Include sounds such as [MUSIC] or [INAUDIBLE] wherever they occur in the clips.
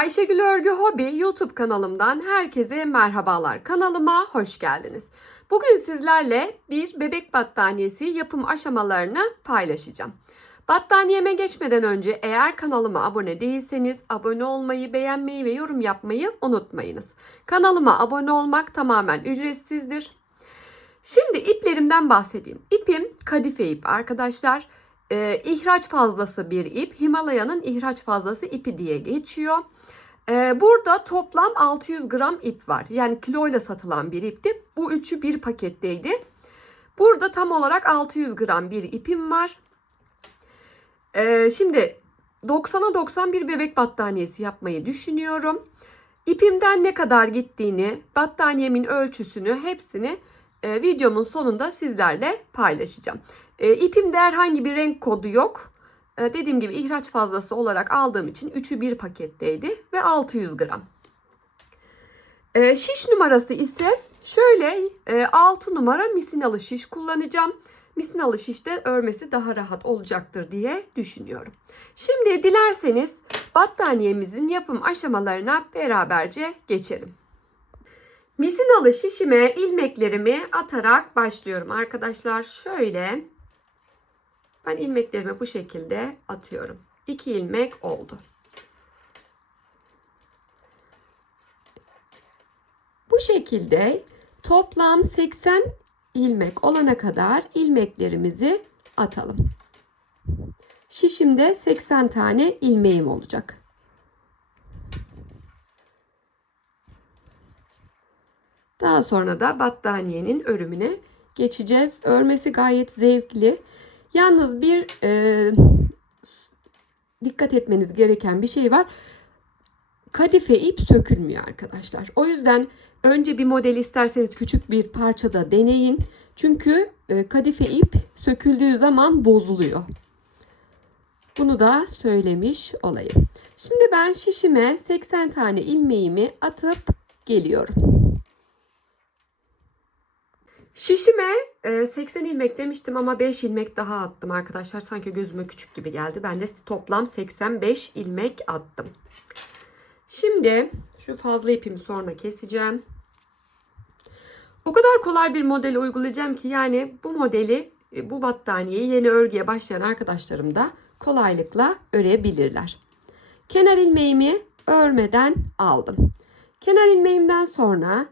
Ayşegül Örgü Hobi YouTube kanalımdan herkese merhabalar. Kanalıma hoş geldiniz. Bugün sizlerle bir bebek battaniyesi yapım aşamalarını paylaşacağım. Battaniyeme geçmeden önce eğer kanalıma abone değilseniz abone olmayı, beğenmeyi ve yorum yapmayı unutmayınız. Kanalıma abone olmak tamamen ücretsizdir. Şimdi iplerimden bahsedeyim. İpim kadife ip arkadaşlar. Ee, ihraç fazlası bir ip. Himalaya'nın ihraç fazlası ipi diye geçiyor. Ee, burada toplam 600 gram ip var. Yani kiloyla satılan bir ipti. Bu üçü bir paketteydi. Burada tam olarak 600 gram bir ipim var. Ee, şimdi 90'a 90 bir bebek battaniyesi yapmayı düşünüyorum. İpimden ne kadar gittiğini, battaniyemin ölçüsünü hepsini e, videomun sonunda sizlerle paylaşacağım. E, ipimde herhangi bir renk kodu yok. E, dediğim gibi ihraç fazlası olarak aldığım için üçü bir paketteydi ve 600 gram. E, şiş numarası ise şöyle e, 6 numara misinalı şiş kullanacağım. Misinalı şişte örmesi daha rahat olacaktır diye düşünüyorum. Şimdi dilerseniz battaniyemizin yapım aşamalarına beraberce geçelim. Misinalı şişime ilmeklerimi atarak başlıyorum arkadaşlar. Şöyle ben ilmeklerimi bu şekilde atıyorum. 2 ilmek oldu. Bu şekilde toplam 80 ilmek olana kadar ilmeklerimizi atalım. Şişimde 80 tane ilmeğim olacak. Daha sonra da battaniyenin örümüne geçeceğiz. Örmesi gayet zevkli. Yalnız bir e, dikkat etmeniz gereken bir şey var. Kadife ip sökülmüyor arkadaşlar. O yüzden önce bir model isterseniz küçük bir parçada deneyin. Çünkü e, kadife ip söküldüğü zaman bozuluyor. Bunu da söylemiş olayım. Şimdi ben şişime 80 tane ilmeğimi atıp geliyorum. Şişime 80 ilmek demiştim ama 5 ilmek daha attım arkadaşlar. Sanki gözüme küçük gibi geldi. Ben de toplam 85 ilmek attım. Şimdi şu fazla ipimi sonra keseceğim. O kadar kolay bir model uygulayacağım ki yani bu modeli e, bu battaniyeyi yeni örgüye başlayan arkadaşlarım da kolaylıkla örebilirler. Kenar ilmeğimi örmeden aldım. Kenar ilmeğimden sonra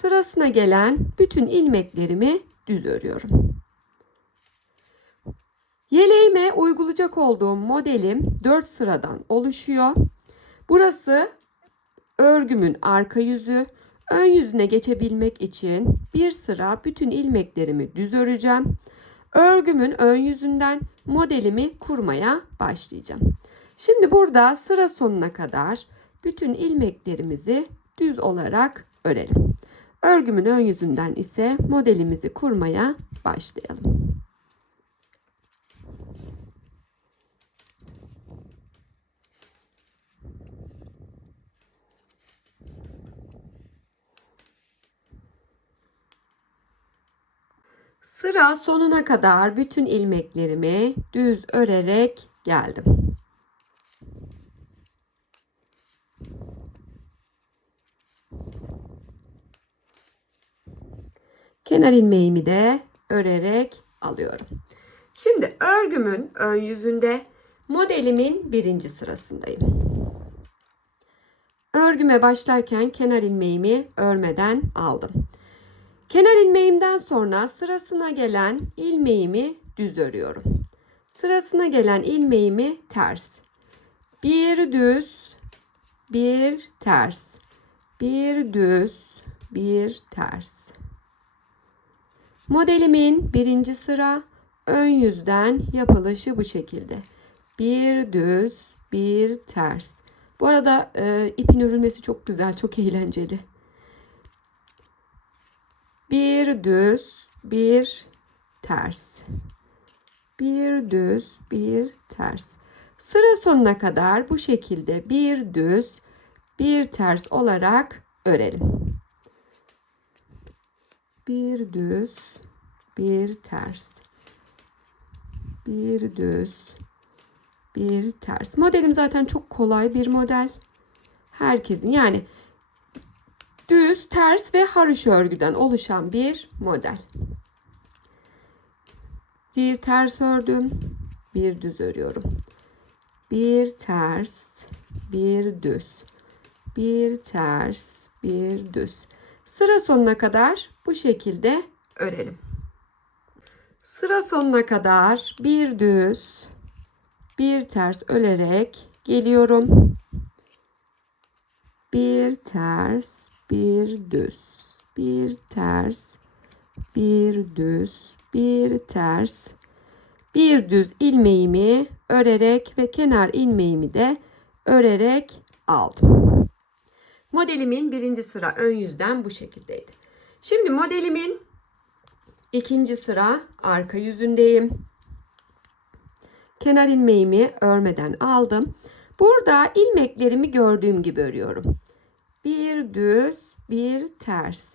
sırasına gelen bütün ilmeklerimi düz örüyorum. Yeleğime uygulayacak olduğum modelim 4 sıradan oluşuyor. Burası örgümün arka yüzü. Ön yüzüne geçebilmek için bir sıra bütün ilmeklerimi düz öreceğim. Örgümün ön yüzünden modelimi kurmaya başlayacağım. Şimdi burada sıra sonuna kadar bütün ilmeklerimizi düz olarak örelim. Örgümün ön yüzünden ise modelimizi kurmaya başlayalım. Sıra sonuna kadar bütün ilmeklerimi düz örerek geldim. Kenar ilmeğimi de örerek alıyorum. Şimdi örgümün ön yüzünde modelimin birinci sırasındayım. Örgüme başlarken kenar ilmeğimi örmeden aldım. Kenar ilmeğimden sonra sırasına gelen ilmeğimi düz örüyorum. Sırasına gelen ilmeğimi ters. Bir düz, bir ters. Bir düz, bir ters. Modelimin birinci sıra ön yüzden yapılışı bu şekilde. Bir düz, bir ters. Bu arada e, ipin örülmesi çok güzel, çok eğlenceli. Bir düz, bir ters. Bir düz, bir ters. Sıra sonuna kadar bu şekilde bir düz, bir ters olarak örelim. Bir düz, bir ters. Bir düz, bir ters. Modelim zaten çok kolay bir model. herkesin yani düz, ters ve haroşa örgüden oluşan bir model. Bir ters ördüm, bir düz örüyorum. Bir ters, bir düz. Bir ters, bir düz. Sıra sonuna kadar bu şekilde örelim. Sıra sonuna kadar bir düz, bir ters örerek geliyorum. Bir ters, bir düz, bir ters, bir düz, bir ters, bir düz ilmeğimi örerek ve kenar ilmeğimi de örerek aldım. Modelimin birinci sıra ön yüzden bu şekildeydi. Şimdi modelimin ikinci sıra arka yüzündeyim. Kenar ilmeğimi örmeden aldım. Burada ilmeklerimi gördüğüm gibi örüyorum. Bir düz, bir ters.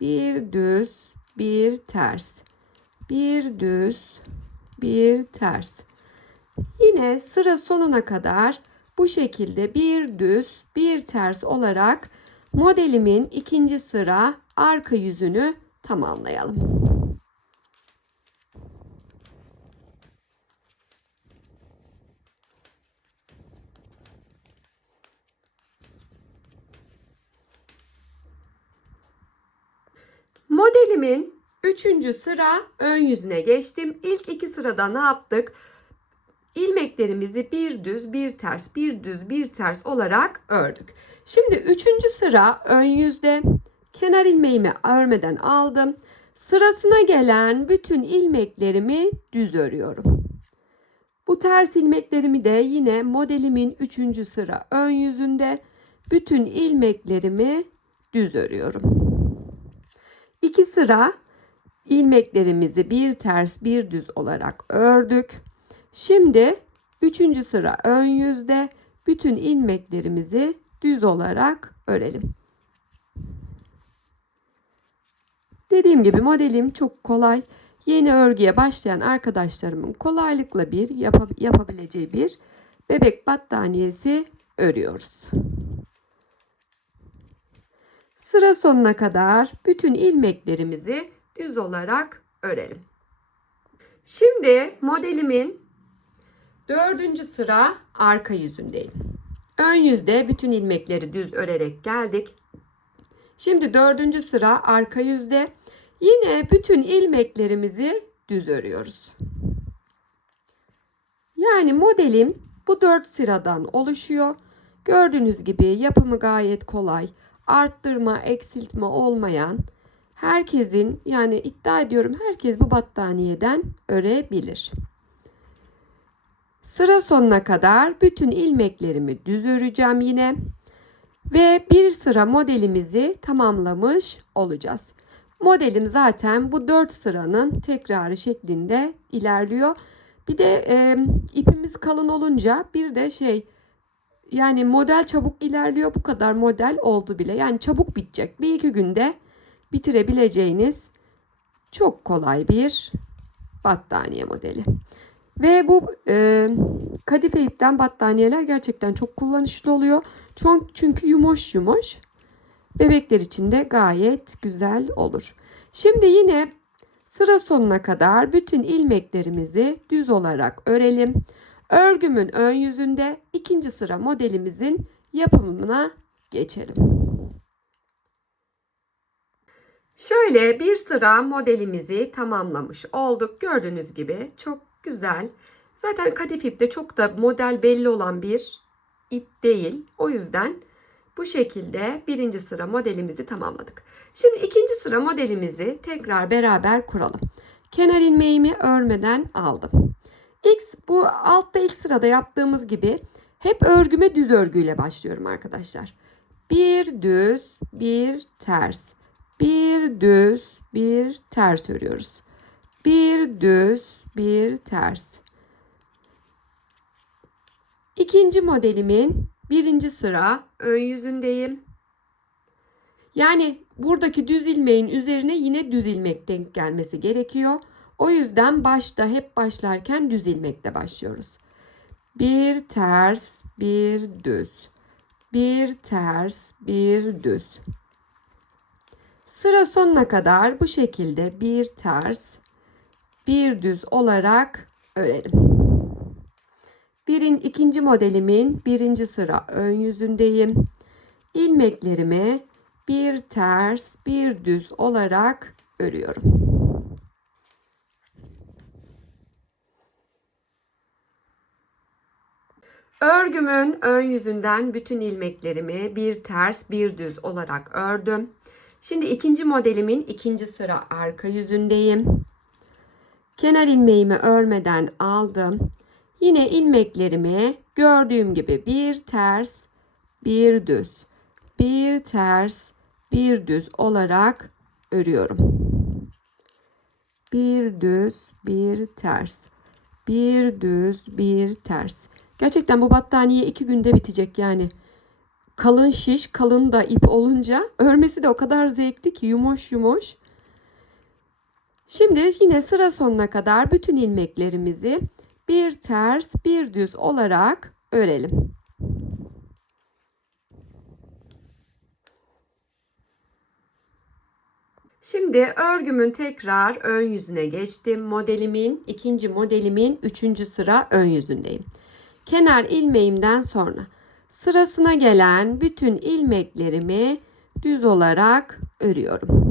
Bir düz, bir ters. Bir düz, bir ters. Yine sıra sonuna kadar bu şekilde bir düz, bir ters olarak modelimin ikinci sıra arka yüzünü tamamlayalım. Modelimin üçüncü sıra ön yüzüne geçtim. İlk iki sırada ne yaptık? İlmeklerimizi bir düz bir ters bir düz bir ters olarak ördük. Şimdi üçüncü sıra ön yüzde kenar ilmeğimi örmeden aldım. Sırasına gelen bütün ilmeklerimi düz örüyorum. Bu ters ilmeklerimi de yine modelimin üçüncü sıra ön yüzünde bütün ilmeklerimi düz örüyorum. İki sıra ilmeklerimizi bir ters bir düz olarak ördük. Şimdi üçüncü sıra ön yüzde bütün ilmeklerimizi düz olarak örelim. Dediğim gibi modelim çok kolay. Yeni örgüye başlayan arkadaşlarımın kolaylıkla bir yap yapabileceği bir bebek battaniyesi örüyoruz. Sıra sonuna kadar bütün ilmeklerimizi düz olarak örelim. Şimdi modelimin Dördüncü sıra arka yüzündeyim. Ön yüzde bütün ilmekleri düz örerek geldik. Şimdi dördüncü sıra arka yüzde. Yine bütün ilmeklerimizi düz örüyoruz. Yani modelim bu dört sıradan oluşuyor. Gördüğünüz gibi yapımı gayet kolay. Arttırma, eksiltme olmayan herkesin yani iddia ediyorum herkes bu battaniyeden örebilir. Sıra sonuna kadar bütün ilmeklerimi düz öreceğim yine. Ve bir sıra modelimizi tamamlamış olacağız. Modelim zaten bu 4 sıranın tekrarı şeklinde ilerliyor. Bir de e, ipimiz kalın olunca bir de şey yani model çabuk ilerliyor. Bu kadar model oldu bile. Yani çabuk bitecek. Bir iki günde bitirebileceğiniz çok kolay bir battaniye modeli. Ve bu e, kadife ipten battaniyeler gerçekten çok kullanışlı oluyor. Çok, çünkü yumuş yumuş. Bebekler için de gayet güzel olur. Şimdi yine sıra sonuna kadar bütün ilmeklerimizi düz olarak örelim. Örgümün ön yüzünde ikinci sıra modelimizin yapımına geçelim. Şöyle bir sıra modelimizi tamamlamış olduk. Gördüğünüz gibi çok Güzel. Zaten kadif ip de çok da model belli olan bir ip değil. O yüzden bu şekilde birinci sıra modelimizi tamamladık. Şimdi ikinci sıra modelimizi tekrar beraber kuralım. Kenar ilmeğimi örmeden aldım. İlk, bu altta ilk sırada yaptığımız gibi hep örgüme düz örgüyle başlıyorum arkadaşlar. Bir düz, bir ters. Bir düz, bir ters örüyoruz. Bir düz, bir ters. İkinci modelimin birinci sıra ön yüzündeyim. Yani buradaki düz ilmeğin üzerine yine düz ilmek denk gelmesi gerekiyor. O yüzden başta hep başlarken düz ilmekle başlıyoruz. Bir ters, bir düz. bir ters, bir düz. Sıra sonuna kadar bu şekilde bir ters, bir düz olarak örelim. Birin ikinci modelimin birinci sıra ön yüzündeyim. İlmeklerimi bir ters, bir düz olarak örüyorum. Örgümün ön yüzünden bütün ilmeklerimi bir ters bir düz olarak ördüm. Şimdi ikinci modelimin ikinci sıra arka yüzündeyim. Kenar ilmeğimi örmeden aldım. Yine ilmeklerimi gördüğüm gibi bir ters bir düz bir ters bir düz olarak örüyorum. Bir düz bir ters bir düz bir ters. Gerçekten bu battaniye iki günde bitecek yani. Kalın şiş, kalın da ip olunca [LAUGHS] örmesi de o kadar zevkli ki yumuş yumuş. Şimdi yine sıra sonuna kadar bütün ilmeklerimizi bir ters bir düz olarak örelim. Şimdi örgümün tekrar ön yüzüne geçtim. Modelimin ikinci modelimin üçüncü sıra ön yüzündeyim. Kenar ilmeğimden sonra sırasına gelen bütün ilmeklerimi düz olarak örüyorum.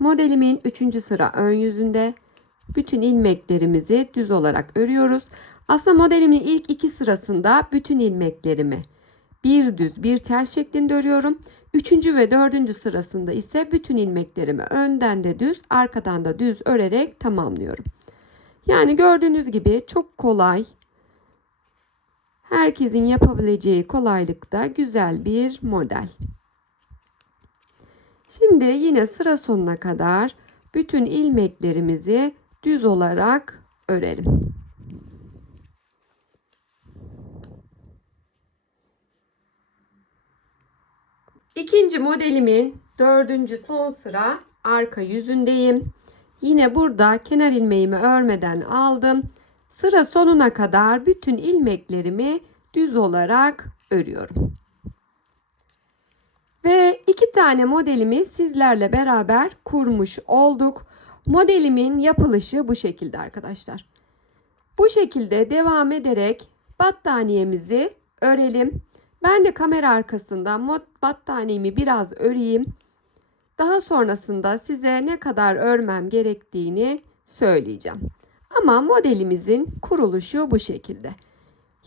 Modelimin üçüncü sıra ön yüzünde bütün ilmeklerimizi düz olarak örüyoruz. Aslında modelimin ilk iki sırasında bütün ilmeklerimi bir düz bir ters şeklinde örüyorum. Üçüncü ve dördüncü sırasında ise bütün ilmeklerimi önden de düz arkadan da düz örerek tamamlıyorum. Yani gördüğünüz gibi çok kolay. Herkesin yapabileceği kolaylıkta güzel bir model. Şimdi yine sıra sonuna kadar bütün ilmeklerimizi düz olarak örelim. İkinci modelimin dördüncü son sıra arka yüzündeyim. Yine burada kenar ilmeğimi örmeden aldım. Sıra sonuna kadar bütün ilmeklerimi düz olarak örüyorum. Ve iki tane modelimi sizlerle beraber kurmuş olduk. Modelimin yapılışı bu şekilde arkadaşlar. Bu şekilde devam ederek battaniyemizi örelim. Ben de kamera arkasından battaniyemi biraz öreyim. Daha sonrasında size ne kadar örmem gerektiğini söyleyeceğim. Ama modelimizin kuruluşu bu şekilde.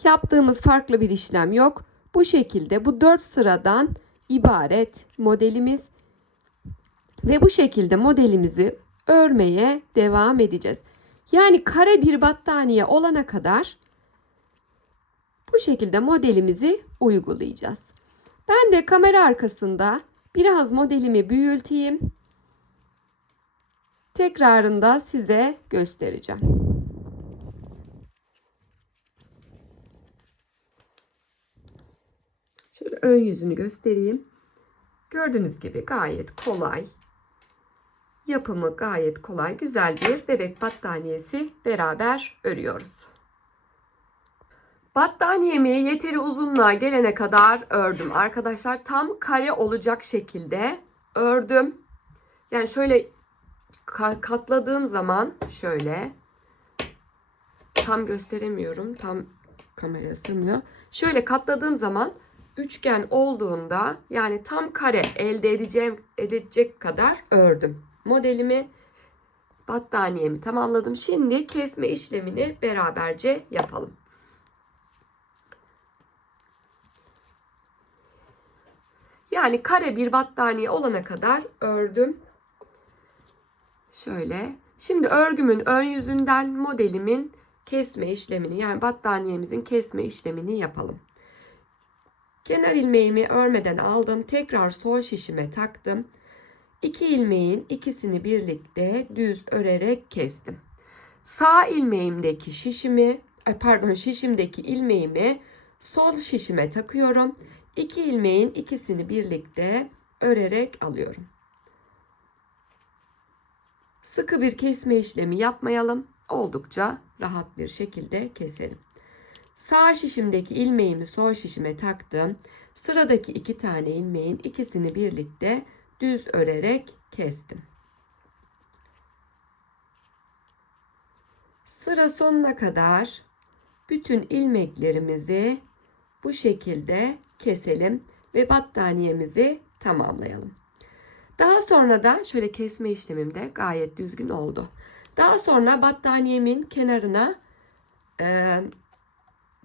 Yaptığımız farklı bir işlem yok. Bu şekilde bu dört sıradan ibaret modelimiz ve bu şekilde modelimizi örmeye devam edeceğiz. Yani kare bir battaniye olana kadar bu şekilde modelimizi uygulayacağız. Ben de kamera arkasında biraz modelimi büyüteyim. Tekrarında size göstereceğim. Şöyle ön yüzünü göstereyim. Gördüğünüz gibi gayet kolay. Yapımı gayet kolay. Güzel bir bebek battaniyesi beraber örüyoruz. Battaniyemi yeteri uzunluğa gelene kadar ördüm arkadaşlar. Tam kare olacak şekilde ördüm. Yani şöyle katladığım zaman şöyle tam gösteremiyorum. Tam kamera sığmıyor. Şöyle katladığım zaman üçgen olduğunda yani tam kare elde edeceğim edecek kadar ördüm. Modelimi battaniyemi tamamladım. Şimdi kesme işlemini beraberce yapalım. Yani kare bir battaniye olana kadar ördüm. Şöyle. Şimdi örgümün ön yüzünden modelimin kesme işlemini yani battaniyemizin kesme işlemini yapalım. Kenar ilmeğimi örmeden aldım. Tekrar sol şişime taktım. İki ilmeğin ikisini birlikte düz örerek kestim. Sağ ilmeğimdeki şişimi, pardon şişimdeki ilmeğimi sol şişime takıyorum. İki ilmeğin ikisini birlikte örerek alıyorum. Sıkı bir kesme işlemi yapmayalım. Oldukça rahat bir şekilde keselim. Sağ şişimdeki ilmeğimi sol şişime taktım. Sıradaki iki tane ilmeğin ikisini birlikte düz örerek kestim. Sıra sonuna kadar bütün ilmeklerimizi bu şekilde keselim ve battaniyemizi tamamlayalım. Daha sonra da şöyle kesme işlemim de gayet düzgün oldu. Daha sonra battaniyemin kenarına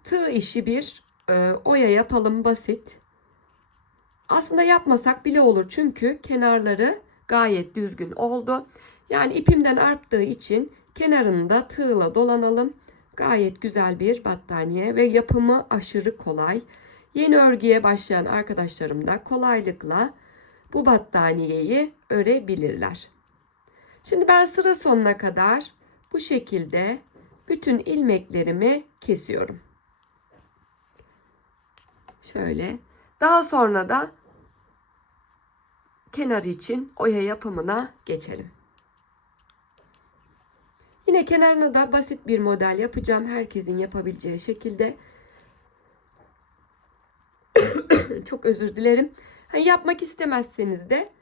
tığ işi bir e, oya yapalım basit. Aslında yapmasak bile olur çünkü kenarları gayet düzgün oldu. Yani ipimden arttığı için kenarını da tığla dolanalım. Gayet güzel bir battaniye ve yapımı aşırı kolay. Yeni örgüye başlayan arkadaşlarım da kolaylıkla bu battaniyeyi örebilirler. Şimdi ben sıra sonuna kadar bu şekilde bütün ilmeklerimi kesiyorum. Şöyle. Daha sonra da kenarı için oya yapımına geçelim. Yine kenarına da basit bir model yapacağım. Herkesin yapabileceği şekilde. [COUGHS] Çok özür dilerim. Ha, yapmak istemezseniz de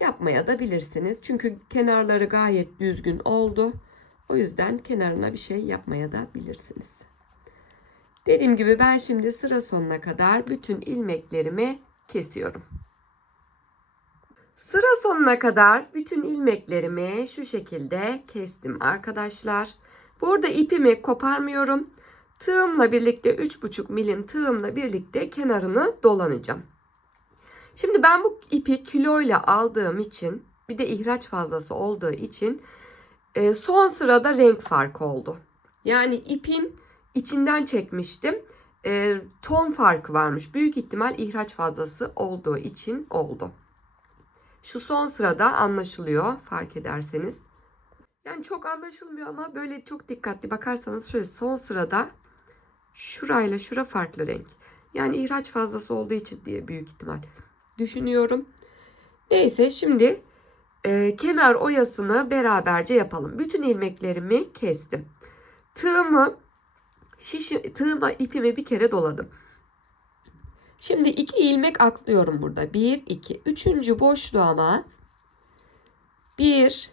yapmaya da bilirsiniz. Çünkü kenarları gayet düzgün oldu. O yüzden kenarına bir şey yapmaya da bilirsiniz. Dediğim gibi ben şimdi sıra sonuna kadar bütün ilmeklerimi kesiyorum. Sıra sonuna kadar bütün ilmeklerimi şu şekilde kestim arkadaşlar. Burada ipimi koparmıyorum. Tığımla birlikte 3,5 milim tığımla birlikte kenarını dolanacağım. Şimdi ben bu ipi kiloyla aldığım için bir de ihraç fazlası olduğu için e, son sırada renk farkı oldu. Yani ipin içinden çekmiştim. E, ton farkı varmış. Büyük ihtimal ihraç fazlası olduğu için oldu. Şu son sırada anlaşılıyor fark ederseniz. Yani çok anlaşılmıyor ama böyle çok dikkatli bakarsanız şöyle son sırada şurayla şura farklı renk. Yani ihraç fazlası olduğu için diye büyük ihtimal düşünüyorum. Neyse şimdi e, kenar oyasını beraberce yapalım. Bütün ilmeklerimi kestim. Tığımı şişi, tığıma ipimi bir kere doladım. Şimdi iki ilmek aklıyorum burada. Bir, iki. Üçüncü boşluğuma bir,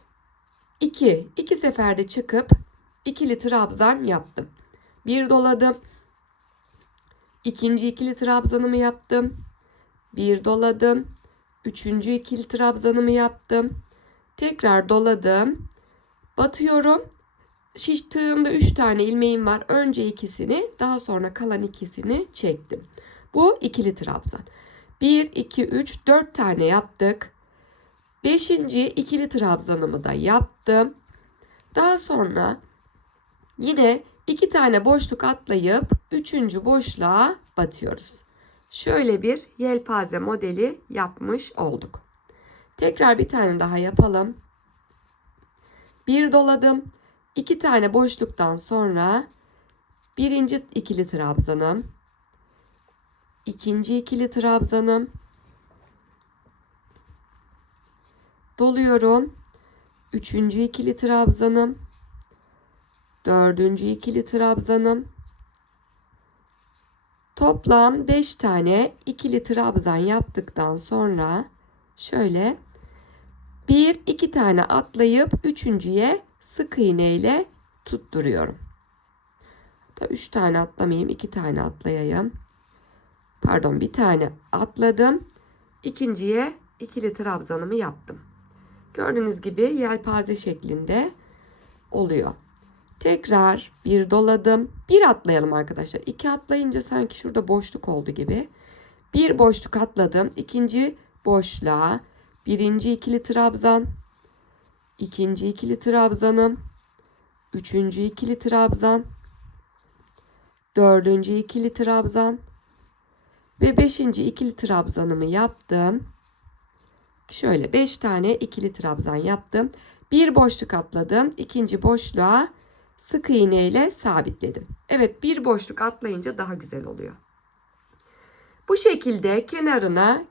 iki. iki seferde çıkıp ikili trabzan yaptım. Bir doladım. İkinci ikili trabzanımı yaptım. Bir doladım. Üçüncü ikili trabzanımı yaptım. Tekrar doladım. Batıyorum. Şiş tığımda 3 tane ilmeğim var. Önce ikisini, daha sonra kalan ikisini çektim. Bu ikili trabzan. 1, 2, 3, 4 tane yaptık. Beşinci ikili trabzanımı da yaptım. Daha sonra yine iki tane boşluk atlayıp üçüncü boşluğa batıyoruz. Şöyle bir yelpaze modeli yapmış olduk. Tekrar bir tane daha yapalım. Bir doladım. İki tane boşluktan sonra birinci ikili trabzanım, ikinci ikili trabzanım, doluyorum. Üçüncü ikili trabzanım, dördüncü ikili trabzanım, Toplam 5 tane ikili trabzan yaptıktan sonra şöyle bir iki tane atlayıp üçüncüye sık iğne ile tutturuyorum. Hatta 3 tane atlamayayım, 2 tane atlayayım. Pardon, bir tane atladım. İkinciye ikili trabzanımı yaptım. Gördüğünüz gibi yelpaze şeklinde oluyor. Tekrar bir doladım. Bir atlayalım arkadaşlar. İki atlayınca sanki şurada boşluk oldu gibi. Bir boşluk atladım. İkinci boşluğa birinci ikili trabzan. İkinci ikili trabzanım. Üçüncü ikili trabzan. Dördüncü ikili trabzan. Ve beşinci ikili trabzanımı yaptım. Şöyle beş tane ikili trabzan yaptım. Bir boşluk atladım. İkinci boşluğa sık iğne ile sabitledim. Evet bir boşluk atlayınca daha güzel oluyor. Bu şekilde kenarına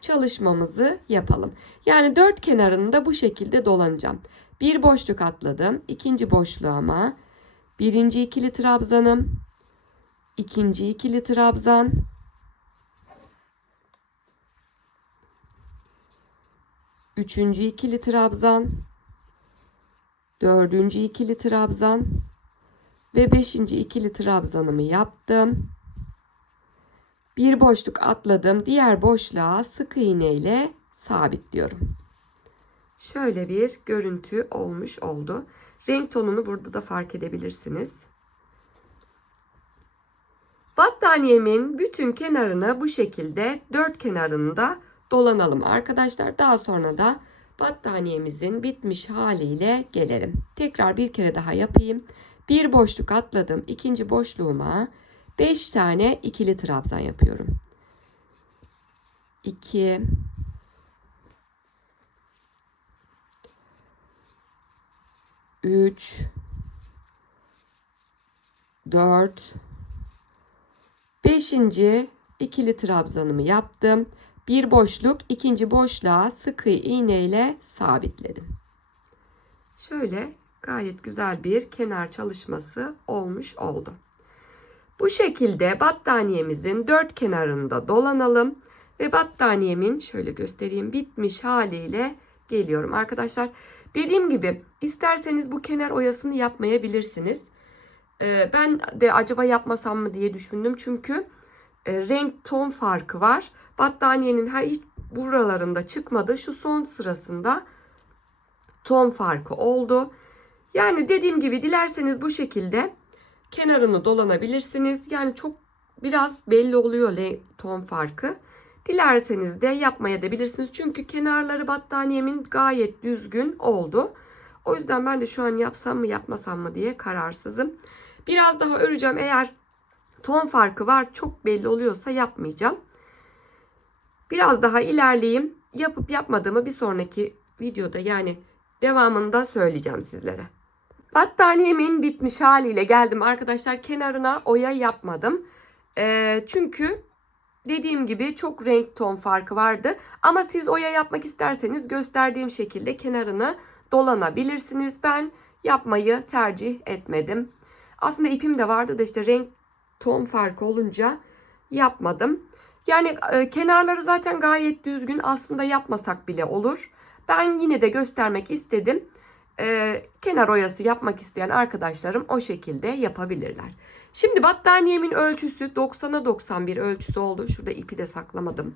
çalışmamızı yapalım. Yani dört kenarını da bu şekilde dolanacağım. Bir boşluk atladım. ikinci boşluğuma birinci ikili trabzanım, ikinci ikili trabzan, üçüncü ikili trabzan, dördüncü ikili trabzan ve beşinci ikili trabzanımı yaptım. Bir boşluk atladım. Diğer boşluğa sık iğne ile sabitliyorum. Şöyle bir görüntü olmuş oldu. Renk tonunu burada da fark edebilirsiniz. Battaniyemin bütün kenarını bu şekilde dört kenarında dolanalım arkadaşlar. Daha sonra da battaniyemizin bitmiş haliyle gelelim. Tekrar bir kere daha yapayım. Bir boşluk atladım. İkinci boşluğuma 5 tane ikili trabzan yapıyorum. 2 3 4 5. ikili trabzanımı yaptım. Bir boşluk, ikinci boşluğa sıkı iğne ile sabitledim. Şöyle gayet güzel bir kenar çalışması olmuş oldu. Bu şekilde battaniyemizin dört kenarında dolanalım ve battaniyemin şöyle göstereyim bitmiş haliyle geliyorum arkadaşlar. Dediğim gibi isterseniz bu kenar oyasını yapmayabilirsiniz. Ee, ben de acaba yapmasam mı diye düşündüm çünkü e, renk ton farkı var. Battaniyenin her hiç buralarında çıkmadı. Şu son sırasında ton farkı oldu. Yani dediğim gibi dilerseniz bu şekilde kenarını dolanabilirsiniz. Yani çok biraz belli oluyor ton farkı. Dilerseniz de yapmaya da bilirsiniz. Çünkü kenarları battaniyemin gayet düzgün oldu. O yüzden ben de şu an yapsam mı yapmasam mı diye kararsızım. Biraz daha öreceğim. Eğer ton farkı var çok belli oluyorsa yapmayacağım. Biraz daha ilerleyeyim. Yapıp yapmadığımı bir sonraki videoda yani devamında söyleyeceğim sizlere. Battaniyemin bitmiş haliyle geldim arkadaşlar. Kenarına oya yapmadım. Ee, çünkü dediğim gibi çok renk ton farkı vardı. Ama siz oya yapmak isterseniz gösterdiğim şekilde kenarını dolanabilirsiniz. Ben yapmayı tercih etmedim. Aslında ipim de vardı da işte renk ton farkı olunca yapmadım. Yani e, kenarları zaten gayet düzgün aslında yapmasak bile olur. Ben yine de göstermek istedim. E, kenar oyası yapmak isteyen arkadaşlarım o şekilde yapabilirler. Şimdi battaniyemin ölçüsü 90'a 91 ölçüsü oldu. Şurada ipi de saklamadım.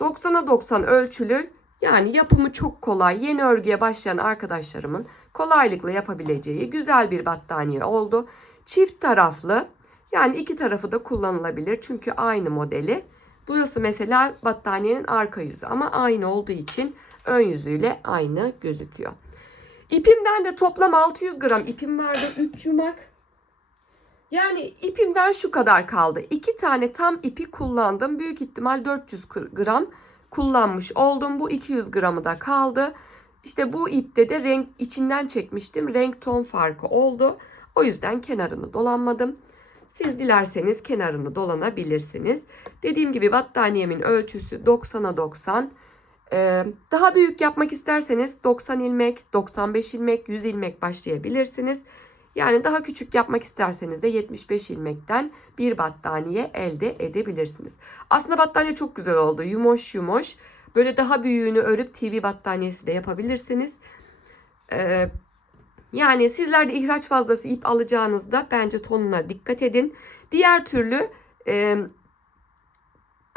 90'a 90 ölçülü yani yapımı çok kolay. Yeni örgüye başlayan arkadaşlarımın kolaylıkla yapabileceği güzel bir battaniye oldu. Çift taraflı yani iki tarafı da kullanılabilir. Çünkü aynı modeli. Burası mesela battaniyenin arka yüzü ama aynı olduğu için ön yüzüyle aynı gözüküyor. İpimden de toplam 600 gram ipim vardı. 3 yumak. Yani ipimden şu kadar kaldı. 2 tane tam ipi kullandım. Büyük ihtimal 400 gram kullanmış oldum. Bu 200 gramı da kaldı. İşte bu ipte de renk içinden çekmiştim. Renk ton farkı oldu. O yüzden kenarını dolanmadım. Siz dilerseniz kenarını dolanabilirsiniz. Dediğim gibi battaniyemin ölçüsü 90'a 90. Daha büyük yapmak isterseniz 90 ilmek, 95 ilmek, 100 ilmek başlayabilirsiniz. Yani daha küçük yapmak isterseniz de 75 ilmekten bir battaniye elde edebilirsiniz. Aslında battaniye çok güzel oldu. Yumoş yumoş. Böyle daha büyüğünü örüp TV battaniyesi de yapabilirsiniz. Yani sizler de ihraç fazlası ip alacağınızda bence tonuna dikkat edin. Diğer türlü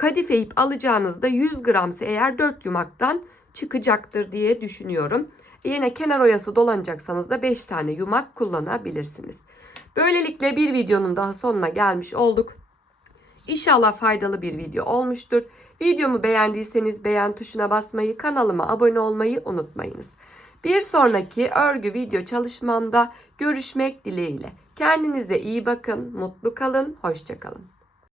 kadife ip alacağınızda 100 gramsa eğer 4 yumaktan çıkacaktır diye düşünüyorum. Yine kenar oyası dolanacaksanız da 5 tane yumak kullanabilirsiniz. Böylelikle bir videonun daha sonuna gelmiş olduk. İnşallah faydalı bir video olmuştur. Videomu beğendiyseniz beğen tuşuna basmayı, kanalıma abone olmayı unutmayınız. Bir sonraki örgü video çalışmamda görüşmek dileğiyle. Kendinize iyi bakın, mutlu kalın, hoşçakalın.